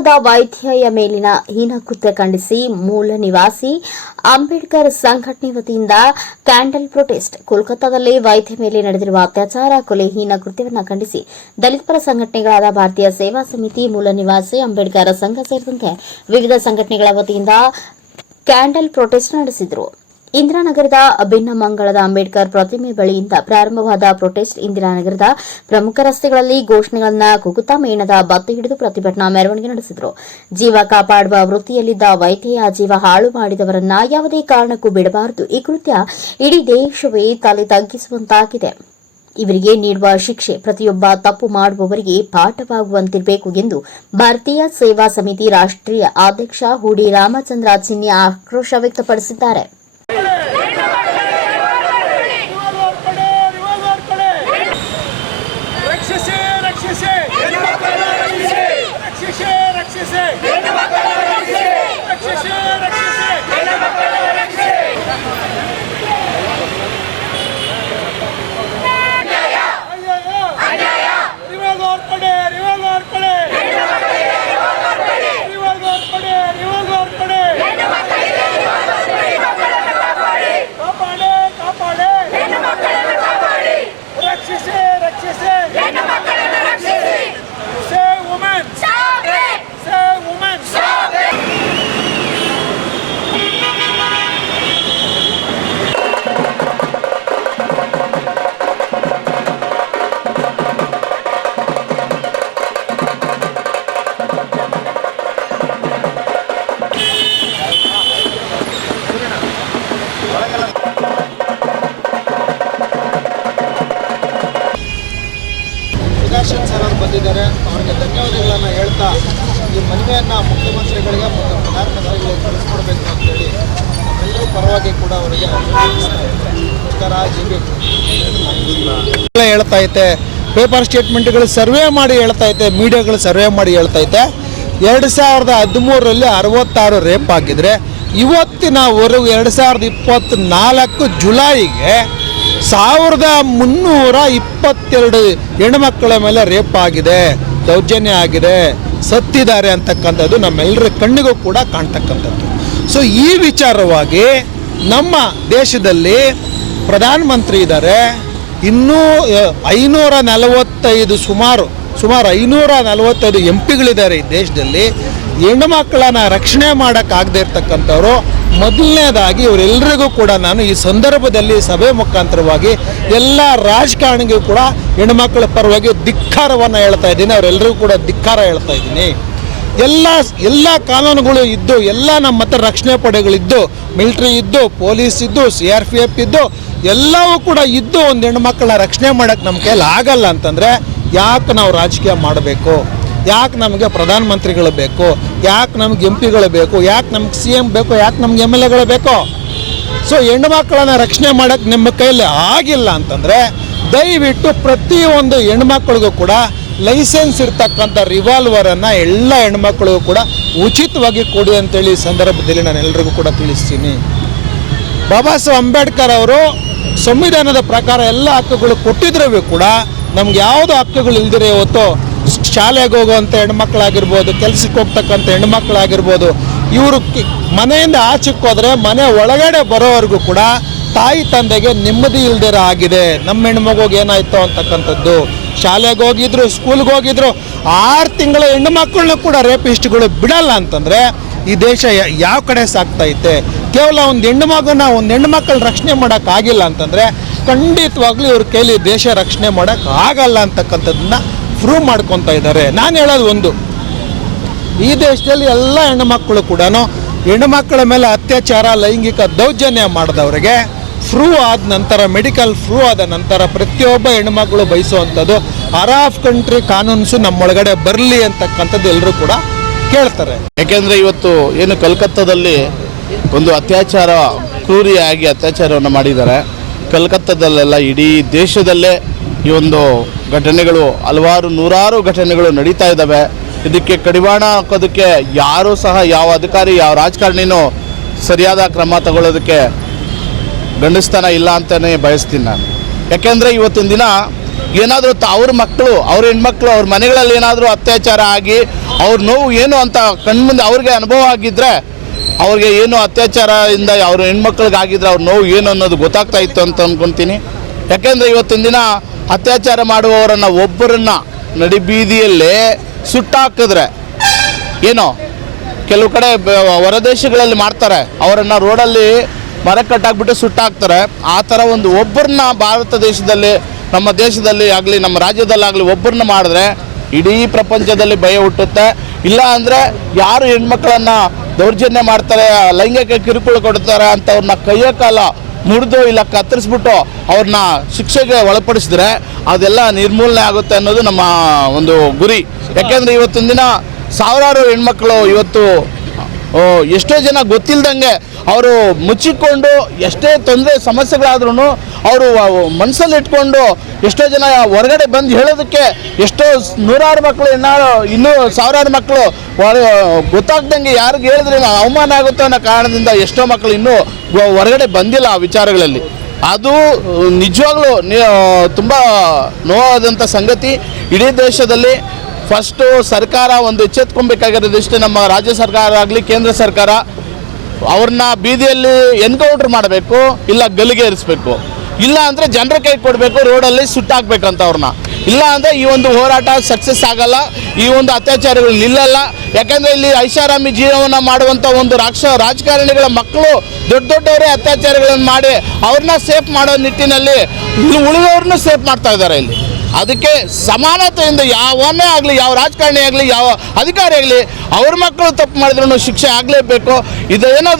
ಕೋಲ್ಕತ್ತಾದ ವೈದ್ಯೆಯ ಮೇಲಿನ ಹೀನ ಕೃತ್ಯ ಖಂಡಿಸಿ ಮೂಲ ನಿವಾಸಿ ಅಂಬೇಡ್ಕರ್ ಸಂಘಟನೆ ವತಿಯಿಂದ ಕ್ಯಾಂಡಲ್ ಪ್ರೊಟೆಸ್ಟ್. ಕೋಲ್ಕತ್ತಾದಲ್ಲಿ ವೈದ್ಯ ಮೇಲೆ ನಡೆದಿರುವ ಅತ್ಯಾಚಾರ, ಕೊಲೆ, ಹೀನ ಕೃತ್ಯವನ್ನು ಖಂಡಿಸಿ ಪರ ಸಂಘಟನೆಗಳಾದ ಭಾರತೀಯ ಸೇವಾ ಸಮಿತಿ, ಮೂಲ ನಿವಾಸಿ ಅಂಬೇಡ್ಕರ್ ಸಂಘ ಸೇರಿದಂತೆ ವಿವಿಧ ಸಂಘಟನೆಗಳ ವತಿಯಿಂದ ಕ್ಯಾಂಡಲ್ ಪ್ರೊಟೆಸ್ಟ್ ನಡೆಸಿದರು. ಇಂದಿರಾನಗರದ ಭಿನ್ನಮಂಗಳದ ಅಂಬೇಡ್ಕರ್ ಪ್ರತಿಮೆ ಬಳಿಯಿಂದ ಪ್ರಾರಂಭವಾದ ಪ್ರೊಟೆಸ್ಟ್ ಇಂದಿರಾನಗರದ ಪ್ರಮುಖ ರಸ್ತೆಗಳಲ್ಲಿ ಘೋಷಣೆಗಳನ್ನು ಕುಗುತಾ ಮೇಣದ ಬತ್ತಿ ಹಿಡಿದು ಪ್ರತಿಭಟನಾ ಮೆರವಣಿಗೆ ನಡೆಸಿದರು. ಜೀವ ಕಾಪಾಡುವ ವೃತ್ತಿಯಲ್ಲಿದ್ದ ವೈದ್ಯೆಯ ಜೀವ ಹಾಳು ಮಾಡಿದವರನ್ನ ಯಾವುದೇ ಕಾರಣಕ್ಕೂ ಬಿಡಬಾರದು. ಈ ಕೃತ್ಯ ಇಡೀ ದೇಶವೇ ತಲೆ ತಗ್ಗಿಸುವಂತಾಗಿದೆ. ಇವರಿಗೆ ನೀಡುವ ಶಿಕ್ಷೆ, ಪ್ರತಿಯೊಬ್ಬ ತಪ್ಪು ಮಾಡುವವರಿಗೆ ಪಾಠವಾಗುವಂತಿರಬೇಕು ಎಂದು ಭಾರತೀಯ ಸೇವಾ ಸಮಿತಿ ರಾಷ್ಟ್ರೀಯ ಅಧ್ಯಕ್ಷ ಹೂಡಿ ರಾಮಚಂದ್ರ ಚಿನ್ನಿ ಆಕ್ರೋಶ ವ್ಯಕ್ತಪಡಿಸಿದ್ದಾರೆ. ಸುದರ್ಶನ್ ಸರ್ ಅವರು ಬಂದಿದ್ದಾರೆ ಅವರಿಗೆ ಧನ್ಯವಾದಗಳನ್ನು ಹೇಳ್ತಾ ಈ ಮನವಿಯನ್ನು ಮುಖ್ಯಮಂತ್ರಿಗಳಿಗೆ ಮತ್ತು ಪ್ರಧಾನಮಂತ್ರಿಗಳಿಗೆ ಕಳಿಸ್ಕೊಡ್ಬೇಕು ಅಂತೇಳಿ ನಮ್ಮೆಲ್ಲರೂ ಪರವಾಗಿ ಕೂಡ ಅವರಿಗೆ ಹೇಳ್ತಾ ಐತೆ ಪೇಪರ್ ಸ್ಟೇಟ್ಮೆಂಟ್ಗಳು ಸರ್ವೆ ಮಾಡಿ ಹೇಳ್ತಾ ಐತೆ ಮೀಡಿಯಾಗಳು ಸರ್ವೆ ಮಾಡಿ ಹೇಳ್ತಾ ಐತೆ ಎರಡು ಸಾವಿರದ ಹದಿಮೂರರಲ್ಲಿ ಅರವತ್ತಾರು ರೇಪ್ ಆಗಿದ್ರೆ ಇವತ್ತಿನವರೆಗೂ ಎರಡು ಸಾವಿರದ ಇಪ್ಪತ್ತ್ನಾಲ್ಕು ಜುಲೈಗೆ ಸಾವಿರದ ಮುನ್ನೂರ ಇಪ್ಪತ್ತೆರಡು ಹೆಣ್ಮಕ್ಕಳ ಮೇಲೆ ರೇಪ್ ಆಗಿದೆ, ದೌರ್ಜನ್ಯ ಆಗಿದೆ, ಸತ್ತಿದ್ದಾರೆ ಅಂತಕ್ಕಂಥದ್ದು ನಮ್ಮೆಲ್ಲರ ಕಣ್ಣಿಗೂ ಕೂಡ ಕಾಣ್ತಕ್ಕಂಥದ್ದು. ಸೊ ಈ ವಿಚಾರವಾಗಿ ನಮ್ಮ ದೇಶದಲ್ಲಿ ಪ್ರಧಾನಮಂತ್ರಿ ಇದ್ದಾರೆ. ಇನ್ನೂ ಐನೂರ ನಲವತ್ತೈದು ಸುಮಾರು ಸುಮಾರು ಐನೂರ ನಲವತ್ತೈದು ಎಂ ಪಿಗಳಿದ್ದಾರೆ ಈ ದೇಶದಲ್ಲಿ. ಹೆಣ್ಣು ಮಕ್ಕಳನ್ನ ರಕ್ಷಣೆ ಮಾಡೋಕ್ಕಾಗದೇ ಇರ್ತಕ್ಕಂಥವ್ರು ಮೊದಲನೇದಾಗಿ ಇವರೆಲ್ಲರಿಗೂ ಕೂಡ ನಾನು ಈ ಸಂದರ್ಭದಲ್ಲಿ ಸಭೆ ಮುಖಾಂತರವಾಗಿ ಎಲ್ಲ ರಾಜಕಾರಣಿಗೂ ಕೂಡ ಹೆಣ್ಮಕ್ಳ ಪರವಾಗಿ ಧಿಕ್ಕಾರವನ್ನು ಹೇಳ್ತಾ ಇದ್ದೀನಿ. ಅವರೆಲ್ಲರಿಗೂ ಕೂಡ ಧಿಕ್ಕಾರ ಹೇಳ್ತಾ ಇದ್ದೀನಿ. ಎಲ್ಲ ಎಲ್ಲ ಕಾನೂನುಗಳು ಇದ್ದು, ಎಲ್ಲ ನಮ್ಮ ಹತ್ರ ರಕ್ಷಣೆ ಪಡೆಗಳಿದ್ದು, ಮಿಲಿಟ್ರಿ ಇದ್ದು, ಪೊಲೀಸ್ ಇದ್ದು, ಸಿ ಆರ್ ಪಿ ಎಫ್ ಇದ್ದು, ಎಲ್ಲವೂ ಕೂಡ ಇದ್ದು ಒಂದು ಹೆಣ್ಮಕ್ಳನ್ನ ರಕ್ಷಣೆ ಮಾಡೋಕ್ಕೆ ನಮ್ಮ ಕೈಯಲ್ಲಿ ಆಗಲ್ಲ ಅಂತಂದರೆ ಯಾಕೆ ನಾವು ರಾಜಕೀಯ ಮಾಡಬೇಕು? ಯಾಕೆ ನಮಗೆ ಪ್ರಧಾನಮಂತ್ರಿಗಳು ಬೇಕು? ಯಾಕೆ ನಮ್ಗೆ ಎಂ ಪಿಗಳು ಬೇಕು? ಯಾಕೆ ನಮ್ಗೆ ಸಿ ಎಂ ಬೇಕು? ಯಾಕೆ ನಮ್ಗೆ ಎಂ ಎಲ್ ಎಗಳು ಬೇಕು? ಸೊ ಹೆಣ್ಣು ಮಕ್ಕಳನ್ನ ರಕ್ಷಣೆ ಮಾಡೋಕ್ಕೆ ನಿಮ್ಮ ಕೈಯಲ್ಲಿ ಆಗಿಲ್ಲ ಅಂತಂದರೆ ದಯವಿಟ್ಟು ಪ್ರತಿಯೊಂದು ಹೆಣ್ಮಕ್ಳಿಗೂ ಕೂಡ ಲೈಸೆನ್ಸ್ ಇರ್ತಕ್ಕಂಥ ರಿವಾಲ್ವರನ್ನು ಎಲ್ಲ ಹೆಣ್ಮಕ್ಳಿಗೂ ಕೂಡ ಉಚಿತವಾಗಿ ಕೊಡಿ ಅಂತೇಳಿ ಈ ಸಂದರ್ಭದಲ್ಲಿ ನಾನು ಎಲ್ರಿಗೂ ಕೂಡ ತಿಳಿಸ್ತೀನಿ. ಬಾಬಾ ಸಾಹೇಬ್ ಅಂಬೇಡ್ಕರ್ ಅವರು ಸಂವಿಧಾನದ ಪ್ರಕಾರ ಎಲ್ಲ ಹಕ್ಕುಗಳು ಕೊಟ್ಟಿದ್ರೂ ಕೂಡ ನಮ್ಗೆ ಯಾವುದು ಹಕ್ಕುಗಳು ಇಲ್ದಿರೋ ಇವತ್ತು ಶಾಲೆಗೆ ಹೋಗುವಂಥ ಹೆಣ್ಮಕ್ಳಾಗಿರ್ಬೋದು, ಕೆಲಸಕ್ಕೆ ಹೋಗ್ತಕ್ಕಂಥ ಹೆಣ್ಮಕ್ಳಾಗಿರ್ಬೋದು, ಇವರು ಮನೆಯಿಂದ ಆಚೆಗೆ ಹೋದ್ರೆ ಮನೆ ಒಳಗಡೆ ಬರೋವರೆಗೂ ಕೂಡ ತಾಯಿ ತಂದೆಗೆ ನೆಮ್ಮದಿ ಇಲ್ದಿರ ಆಗಿದೆ. ನಮ್ಮ ಹೆಣ್ಮಗುಗೆ ಏನಾಯ್ತು ಅಂತಕ್ಕಂಥದ್ದು? ಶಾಲೆಗೆ ಹೋಗಿದ್ರು, ಸ್ಕೂಲ್ಗೆ ಹೋಗಿದ್ರು, ಆರು ತಿಂಗಳ ಹೆಣ್ಣು ಮಕ್ಕಳನ್ನ ಕೂಡ ರೇಪಿಸ್ಟ್ಗಳು ಬಿಡಲ್ಲ ಅಂತಂದರೆ ಈ ದೇಶ ಯಾವ ಕಡೆ ಸಾಕ್ತೈತೆ? ಕೇವಲ ಒಂದು ಹೆಣ್ಣು ಮಗನ ಒಂದು ಹೆಣ್ಣು ಮಕ್ಕಳ ರಕ್ಷಣೆ ಮಾಡೋಕ್ಕಾಗಿಲ್ಲ ಅಂತಂದರೆ ಖಂಡಿತವಾಗ್ಲೂ ಇವ್ರ ಕೈಲಿ ದೇಶ ರಕ್ಷಣೆ ಮಾಡೋಕ್ಕಾಗಲ್ಲ ಅಂತಕ್ಕಂಥದ್ದನ್ನ ಪ್ರೂವ್ ಮಾಡ್ಕೊತಾ ಇದ್ದಾರೆ. ನಾನು ಹೇಳೋದು ಒಂದು. ಈ ದೇಶದಲ್ಲಿ ಎಲ್ಲ ಹೆಣ್ಣುಮಕ್ಕಳು ಕೂಡ ಹೆಣ್ಣುಮಕ್ಕಳ ಮೇಲೆ ಅತ್ಯಾಚಾರ, ಲೈಂಗಿಕ ದೌರ್ಜನ್ಯ ಮಾಡಿದವರಿಗೆ ಫ್ರೂ ಆದ ನಂತರ ಮೆಡಿಕಲ್ ಫ್ರೂ ಆದ ನಂತರ ಪ್ರತಿಯೊಬ್ಬ ಹೆಣ್ಣುಮಕ್ಕಳು ಬಯಸುವಂಥದ್ದು ಅರಾಫ್ ಕಂಟ್ರಿ ಕಾನೂನ್ಸು ನಮ್ಮೊಳಗಡೆ ಬರಲಿ ಅಂತಕ್ಕಂಥದ್ದು ಎಲ್ಲರೂ ಕೂಡ ಕೇಳ್ತಾರೆ. ಯಾಕೆಂದರೆ ಇವತ್ತು ಏನು ಕಲ್ಕತ್ತಾದಲ್ಲಿ ಒಂದು ಅತ್ಯಾಚಾರ, ಕ್ರೂರಿಯಾಗಿ ಅತ್ಯಾಚಾರವನ್ನು ಮಾಡಿದ್ದಾರೆ. ಕಲ್ಕತ್ತಾದಲ್ಲೆಲ್ಲ ಇಡೀ ದೇಶದಲ್ಲೇ ಈ ಒಂದು ಘಟನೆಗಳು ಹಲವಾರು ನೂರಾರು ಘಟನೆಗಳು ನಡೀತಾ ಇದ್ದಾವೆ. ಇದಕ್ಕೆ ಕಡಿವಾಣ ಹಾಕೋದಕ್ಕೆ ಯಾರೂ ಸಹ ಯಾವ ಅಧಿಕಾರಿ, ಯಾವ ರಾಜಕಾರಣಿನೂ ಸರಿಯಾದ ಕ್ರಮ ತಗೊಳ್ಳೋದಕ್ಕೆ ಗಂಡಸ್ತನ ಇಲ್ಲ ಅಂತಲೇ ಬಯಸ್ತೀನಿ ನಾನು. ಯಾಕೆಂದರೆ ಇವತ್ತಿನ ದಿನ ಏನಾದರೂ ಅವ್ರ ಮಕ್ಕಳು, ಅವ್ರ ಹೆಣ್ಮಕ್ಳು, ಅವ್ರ ಮನೆಗಳಲ್ಲಿ ಏನಾದರೂ ಅತ್ಯಾಚಾರ ಆಗಿ ಅವ್ರ ನೋವು ಏನು ಅಂತ ಕಣ್ಮುಂದೆ ಅವ್ರಿಗೆ ಅನುಭವ ಆಗಿದ್ದರೆ ಅವ್ರಿಗೆ ಏನು ಅತ್ಯಾಚಾರದಿಂದ ಅವ್ರ ಹೆಣ್ಮಕ್ಳಿಗಾಗಿದ್ರೆ ಅವ್ರ ನೋವು ಏನು ಅನ್ನೋದು ಗೊತ್ತಾಗ್ತಾ ಇತ್ತು ಅಂತ ಅಂದ್ಕೊತೀನಿ ಯಾಕೆಂದರೆ ಇವತ್ತಿನ ದಿನ ಅತ್ಯಾಚಾರ ಮಾಡುವವರನ್ನು ಒಬ್ಬರನ್ನ ನಡಿಬೀದಿಯಲ್ಲೇ ಸುಟ್ಟಾಕಿದ್ರೆ ಏನೋ ಕೆಲವು ಕಡೆ ಹೊರದೇಶಗಳಲ್ಲಿ ಮಾಡ್ತಾರೆ. ಅವರನ್ನು ರೋಡಲ್ಲಿ ಮರ ಕಟ್ಟಾಕ್ಬಿಟ್ಟು ಸುಟ್ಟಾಕ್ತಾರೆ. ಆ ಥರ ಒಂದು ಒಬ್ಬರನ್ನ ಭಾರತ ದೇಶದಲ್ಲಿ, ನಮ್ಮ ದೇಶದಲ್ಲಿ ಆಗಲಿ, ನಮ್ಮ ರಾಜ್ಯದಲ್ಲಾಗಲಿ ಒಬ್ಬರನ್ನ ಮಾಡಿದ್ರೆ ಇಡೀ ಪ್ರಪಂಚದಲ್ಲಿ ಭಯ ಹುಟ್ಟುತ್ತೆ. ಇಲ್ಲ ಅಂದರೆ ಯಾರು ಹೆಣ್ಮಕ್ಳನ್ನು ದೌರ್ಜನ್ಯ ಮಾಡ್ತಾರೆ, ಲೈಂಗಿಕ ಕಿರುಕುಳ ಕೊಡ್ತಾರೆ ಅಂಥವ್ರನ್ನ ಕೈಯ ಕಾಲ ಮುರಿದು ಇಲ್ಲ ಕತ್ತರಿಸ್ಬಿಟ್ಟು ಅವ್ರನ್ನ ಶಿಕ್ಷೆಗೆ ಒಳಪಡಿಸಿದ್ರೆ ಅದೆಲ್ಲ ನಿರ್ಮೂಲನೆ ಆಗುತ್ತೆ ಅನ್ನೋದು ನಮ್ಮ ಒಂದು ಗುರಿ. ಯಾಕೆಂದರೆ ಇವತ್ತಿನ ದಿನ ಸಾವಿರಾರು ಹೆಣ್ಮಕ್ಳು ಇವತ್ತು ಎಷ್ಟೋ ಜನ ಗೊತ್ತಿಲ್ದಂಗೆ ಅವರು ಮುಚ್ಚಿಕೊಂಡು ಎಷ್ಟೇ ತೊಂದರೆ ಸಮಸ್ಯೆಗಳಾದ್ರೂ ಅವರು ಮನಸ್ಸಲ್ಲಿ ಇಟ್ಕೊಂಡು ಎಷ್ಟೋ ಜನ ಹೊರಗಡೆ ಬಂದು ಹೇಳೋದಕ್ಕೆ ಎಷ್ಟೋ ನೂರಾರು ಮಕ್ಕಳು ಇನ್ನೂ ಇನ್ನೂ ಸಾವಿರಾರು ಮಕ್ಕಳು ಗೊತ್ತಾಗ್ದಂಗೆ ಯಾರಿಗೆ ಹೇಳಿದ್ರೆ ಅವಮಾನ ಆಗುತ್ತೆ ಅನ್ನೋ ಕಾರಣದಿಂದ ಎಷ್ಟೋ ಮಕ್ಕಳು ಇನ್ನೂ ಹೊರಗಡೆ ಬಂದಿಲ್ಲ ಆ ವಿಚಾರಗಳಲ್ಲಿ. ಅದು ನಿಜವಾಗ್ಲೂ ತುಂಬ ನೋವಾದಂಥ ಸಂಗತಿ. ಇಡೀ ದೇಶದಲ್ಲಿ ಫಸ್ಟು ಸರ್ಕಾರ ಒಂದು ಎಚ್ಚೆತ್ಕೊಬೇಕಾಗಿರೋದಿಷ್ಟೇ ನಮ್ಮ ರಾಜ್ಯ ಸರ್ಕಾರ ಆಗಲಿ, ಕೇಂದ್ರ ಸರ್ಕಾರ. ಅವ್ರನ್ನ ಬೀದಿಯಲ್ಲಿ ಎನ್ಕೌಂಟರ್ ಮಾಡಬೇಕು, ಇಲ್ಲ ಗಲ್ಲಿಗೆ ಇರಿಸ್ಬೇಕು ಇಲ್ಲ ಅಂದರೆ ಜನರ ಕೈ ಕೊಡಬೇಕು, ರೋಡಲ್ಲಿ ಸುಟ್ಟಾಕ್ಬೇಕಂತ ಅವ್ರನ್ನ. ಇಲ್ಲ ಅಂದರೆ ಈ ಒಂದು ಹೋರಾಟ ಸಕ್ಸಸ್ ಆಗಲ್ಲ, ಈ ಒಂದು ಅತ್ಯಾಚಾರಗಳು ನಿಲ್ಲಲ್ಲ. ಯಾಕಂದರೆ ಇಲ್ಲಿ ಐಷಾರಾಮಿ ಜೀವನ ಮಾಡುವಂಥ ಒಂದು ರಾಕ್ಷ, ರಾಜಕಾರಣಿಗಳ ಮಕ್ಕಳು ದೊಡ್ಡ ದೊಡ್ಡವರೇ ಅತ್ಯಾಚಾರಗಳನ್ನು ಮಾಡಿ ಅವ್ರನ್ನ ಸೇಫ್ ಮಾಡೋ ನಿಟ್ಟಿನಲ್ಲಿ ಉಳಿದವ್ರನ್ನೂ ಸೇಫ್ ಮಾಡ್ತಾ ಇದ್ದಾರೆ ಇಲ್ಲಿ. ಅದಕ್ಕೆ ಸಮಾನತೆಯಿಂದ ಯಾವನ್ನೇ ಆಗಲಿ, ಯಾವ ರಾಜಕಾರಣಿ ಆಗಲಿ, ಯಾವ ಅಧಿಕಾರಿ ಆಗಲಿ, ಅವ್ರ ಮಕ್ಕಳು ತಪ್ಪು ಮಾಡಿದ್ರು ಶಿಕ್ಷೆ ಆಗಲೇಬೇಕು. ಇದೇನಾದರೂ